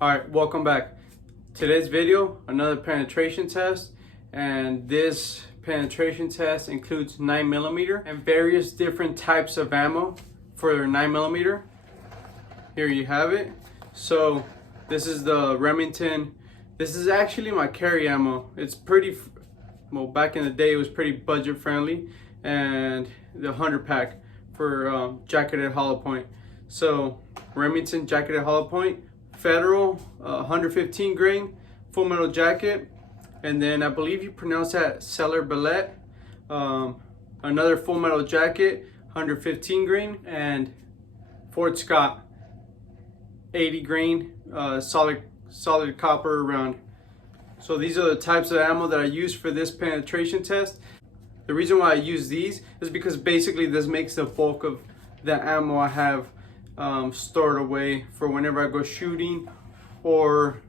Alright, welcome back. Today's video, another penetration test, and this penetration test includes 9mm and various different types of ammo for 9mm. Here you have it. So this is the Remington. This is actually my carry ammo. It's pretty, well, back in the day it was pretty budget friendly, and the 100 pack for jacketed hollow point. So Remington jacketed hollow point, Federal 115 grain full metal jacket, and then I believe you pronounce that Cellar Billet, another full metal jacket 115 grain, and Fort Scott 80 grain solid copper round. So these are the types of ammo that I use for this penetration test. The reason why I use these is because basically this makes the bulk of the ammo I have stored away for whenever I go shooting or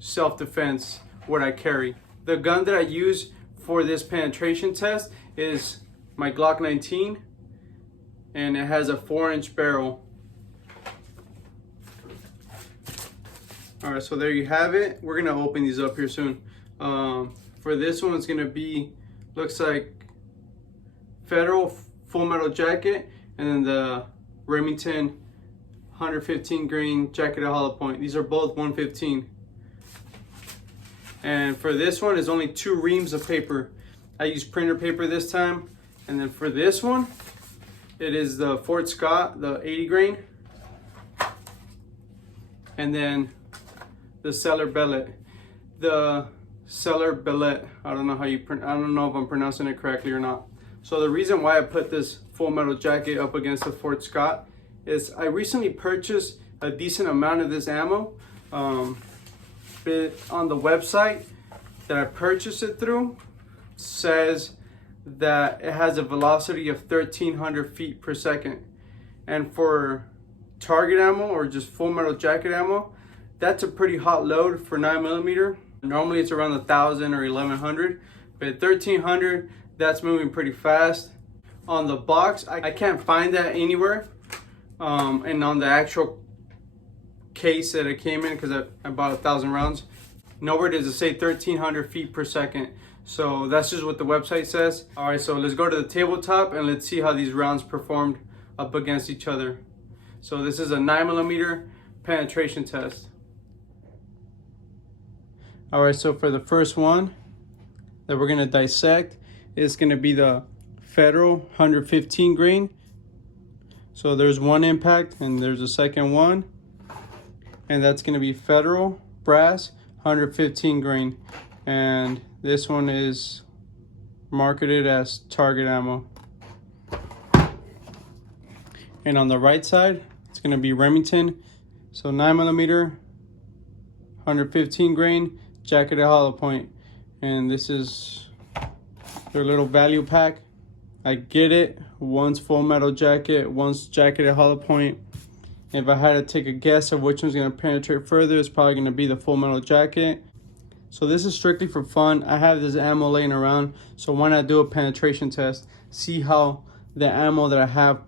self-defense, what I carry. The gun that I use for this penetration test is my Glock 19, and it has a 4-inch barrel. All right, so there you have it. We're gonna open these up here soon. For this one, it's gonna be, looks like Federal full metal jacket, and then the Remington 115 grain jacketed hollow point. These are both 115. And for this one, it's only 2 reams of paper. I use printer paper this time. And then for this one, it is the Fort Scott, the 80 grain. And then the Cellar Billet. The Cellar Billet. I don't know how you I don't know if I'm pronouncing it correctly or not. So the reason why I put this full metal jacket up against the Fort Scott is I recently purchased a decent amount of this ammo. But on the website that I purchased it through says that it has a velocity of 1,300 feet per second. And for target ammo or just full metal jacket ammo, that's a pretty hot load for 9mm. Normally it's around 1,000 or 1,100, but 1,300, that's moving pretty fast. On the box, I can't find that anywhere. And on the actual case that it came in, because I bought 1,000 rounds, nowhere does it say 1,300 feet per second. So that's just what the website says. All right, so let's go to the tabletop and let's see how these rounds performed up against each other. So this is a 9mm penetration test. All right, so for the first one that we're gonna dissect, it's gonna be the Federal 115 grain. So there's one impact and there's a second one, and that's gonna be Federal brass 115 grain, and this one is marketed as target ammo. And on the right side, it's gonna be Remington, so 9mm 115 grain jacketed hollow point, and this is their little value pack. I get it, one's full metal jacket, one's jacketed hollow point. If I had to take a guess of which one's gonna penetrate further, it's probably gonna be the full metal jacket. So this is strictly for fun. I have this ammo laying around, so why not do a penetration test? See how the ammo that I have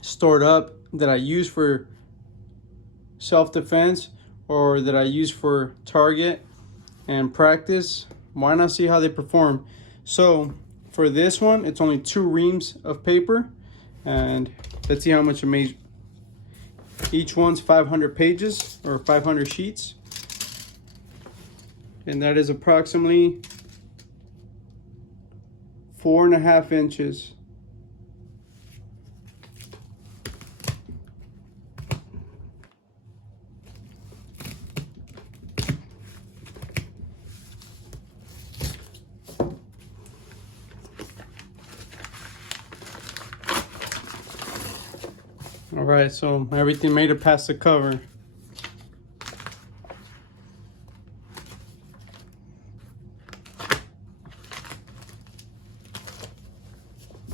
stored up, that I use for self-defense or that I use for target and practice, why not see how they perform? So for this one, it's only 2 reams of paper, and let's see how much it measures. Each one's 500 pages or 500 sheets, and that is approximately 4.5 inches. All right, so everything made it past the cover.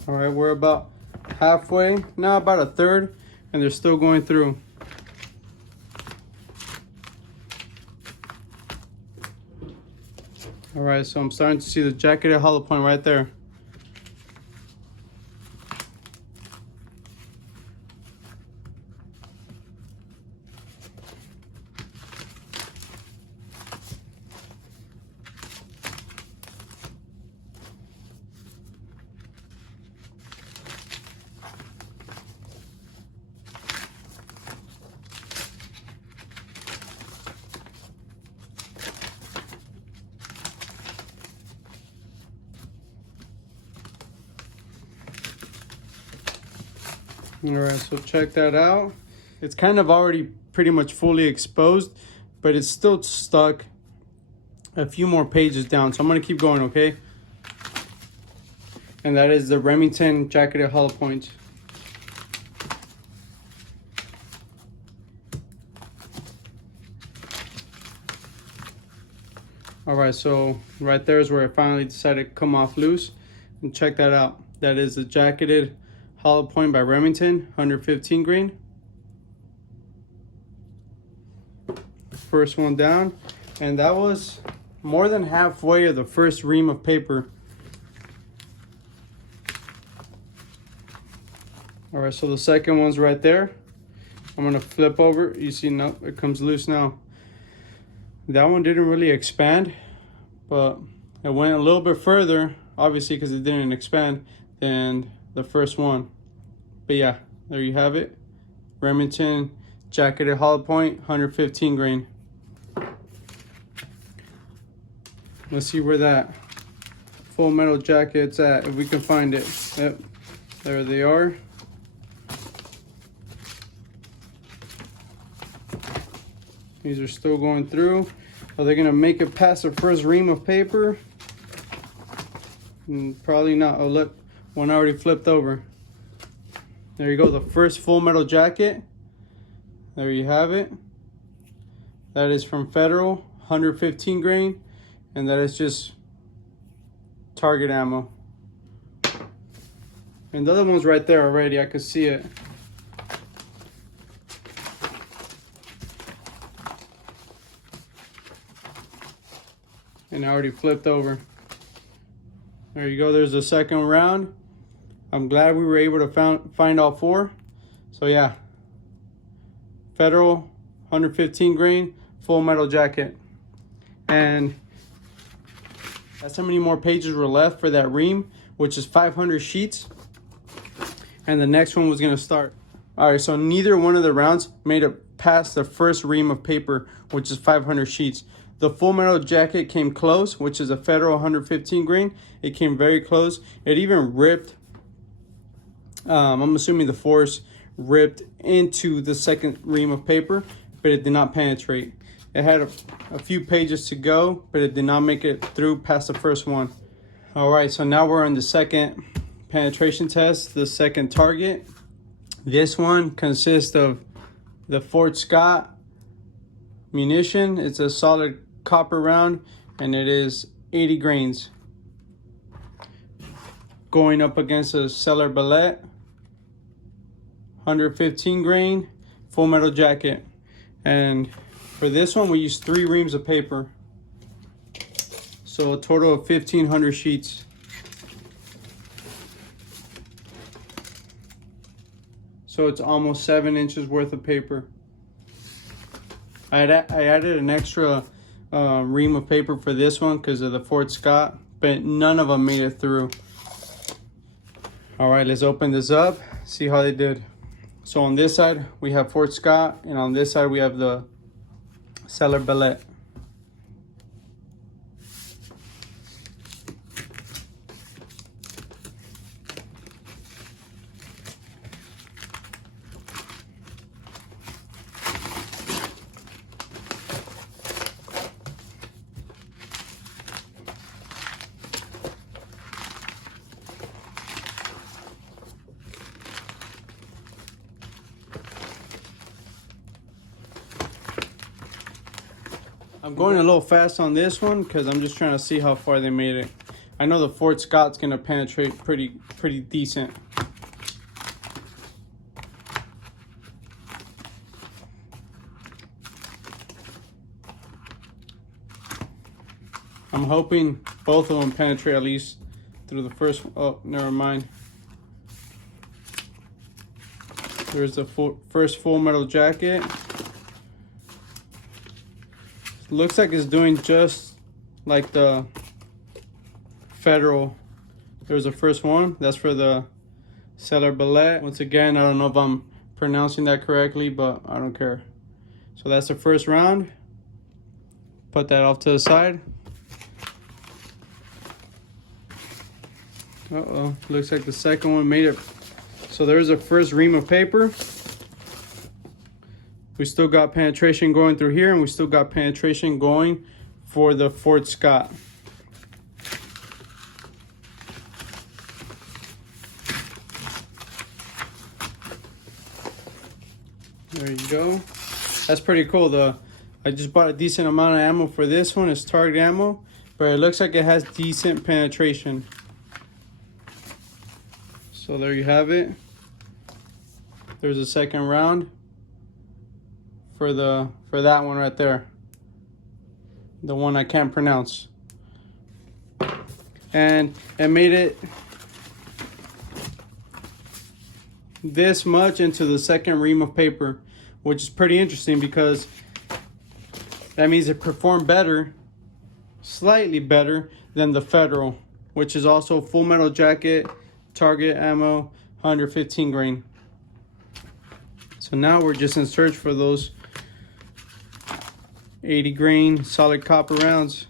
All right, we're about halfway, now about a third, and they're still going through. All right, so I'm starting to see the jacketed hollow point right there. All right, so check that out. It's kind of already pretty much fully exposed, but it's still stuck a few more pages down. So I'm gonna keep going, okay? And that is the Remington jacketed hollow points. All right, so right there is where I finally decided to come off loose. And check that out. That is the jacketed hollow point by Remington, 115 grain. First one down. And that was more than halfway of the first ream of paper. All right, so the second one's right there. I'm gonna flip over. You see, no, it comes loose now. That one didn't really expand, but it went a little bit further, obviously because it didn't expand, than the first one. But yeah, there you have it. Remington jacketed hollow point, 115 grain. Let's see where that full metal jacket's at, if we can find it. Yep, there they are. These are still going through. Are they gonna make it past the first ream of paper? Probably not. Oh look, one already flipped over. There you go, the first full metal jacket. There you have it. That is from Federal, 115 grain, and that is just target ammo. And the other one's right there already, I could see it. And I already flipped over. There you go, there's the second round. I'm glad we were able to find all four. So yeah, Federal, 115 grain, full metal jacket. And that's how many more pages were left for that ream, which is 500 sheets. And the next one was gonna start. All right, so neither one of the rounds made it past the first ream of paper, which is 500 sheets. The full metal jacket came close, which is a Federal 115 grain. It came very close. It even ripped, I'm assuming the force ripped into the second ream of paper, but it did not penetrate. It had a few pages to go, but it did not make it through past the first one. All right, so now we're on the second penetration test, the second target. This one consists of the Fort Scott munition. It's a solid copper round, and it is 80 grains. Going up against a Cellar Ballet, 115 grain, full metal jacket. And for this one, we used 3 reams of paper. So a total of 1,500 sheets. So it's almost 7 inches worth of paper. I added an extra ream of paper for this one because of the Fort Scott, but none of them made it through. All right, let's open this up, see how they did. So on this side, we have Fort Scott, and on this side, we have the Cellar Ballet. I'm going a little fast on this one because I'm just trying to see how far they made it. I know the Fort Scott's gonna penetrate pretty decent. I'm hoping both of them penetrate at least through the first. Oh, never mind. There's the first full metal jacket. Looks like it's doing just like the Federal. There's the first one. That's for the Cellar Ballet. Once again, I don't know if I'm pronouncing that correctly, but I don't care. So that's the first round. Put that off to the side. Uh-oh. Looks like the second one made it So there's a first ream of paper. We still got penetration going through here, and we still got penetration going for the Fort Scott. There you go. That's pretty cool. I just bought a decent amount of ammo for this one. It's target ammo, but it looks like it has decent penetration. So there you have it. There's a second round for that one right there. The one I can't pronounce. And it made it this much into the second ream of paper, which is pretty interesting because that means it performed better, slightly better than the Federal, which is also full metal jacket, target ammo, 115 grain. So now we're just in search for those 80 grain solid copper rounds.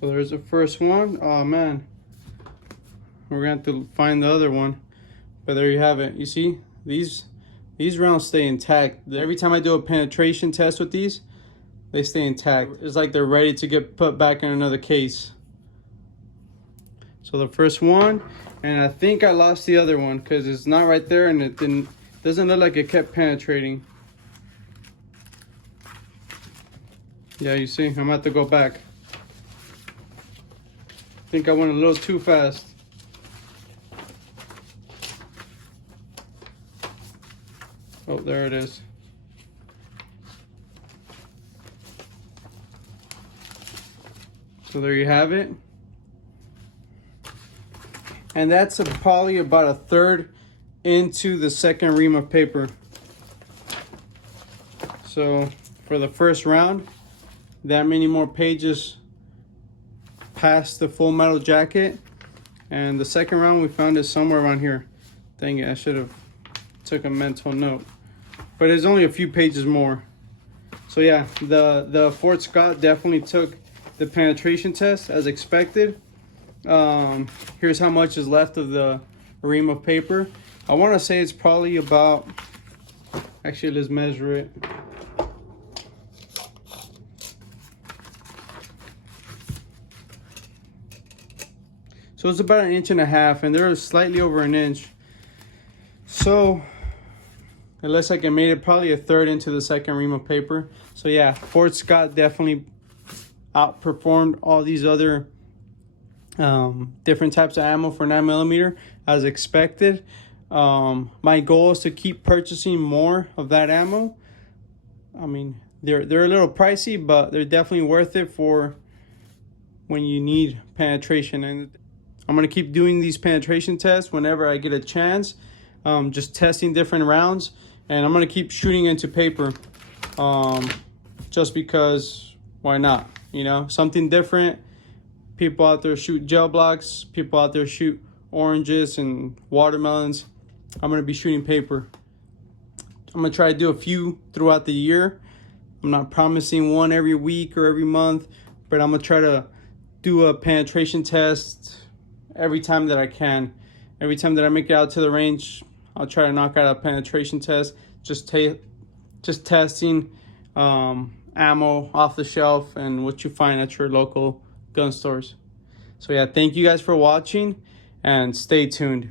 So there's the first one. Oh man, we're gonna have to find the other one, but there you have it. You see, these rounds stay intact. Every time I do a penetration test with these, they stay intact. It's like they're ready to get put back in another case. So the first one, and I think I lost the other one because it's not right there, and it doesn't look like it kept penetrating. Yeah, you see, I'm gonna have to go back. I think I went a little too fast. Oh, there it is. So there you have it. And that's probably about a third into the second ream of paper. So for the first round, that many more pages past the full metal jacket, and the second round we found it somewhere around here. Dang it, I should have took a mental note, but it's only a few pages more. So yeah, the Fort Scott definitely took the penetration test as expected. Here's how much is left of the ream of paper. I want to say it's probably about, actually let's measure it. So it's about 1.5 inches, and they're slightly over 1 inch. So it looks like I made it probably a third into the second ream of paper. So yeah, Fort Scott definitely outperformed all these other different types of ammo for 9mm as expected. My goal is to keep purchasing more of that ammo. I mean, they're a little pricey, but they're definitely worth it for when you need penetration. And I'm going to keep doing these penetration tests whenever I get a chance, just testing different rounds, and I'm going to keep shooting into paper, just because, why not? You know, something different. People out there shoot gel blocks, people out there shoot oranges and watermelons. I'm going to be shooting paper. I'm going to try to do a few throughout the year. I'm not promising one every week or every month, but I'm going to try to do a penetration test every time that I can. Every time that I make it out to the range, I'll try to knock out a penetration test. Just testing ammo off the shelf and what you find at your local gun stores. So yeah, thank you guys for watching, and stay tuned.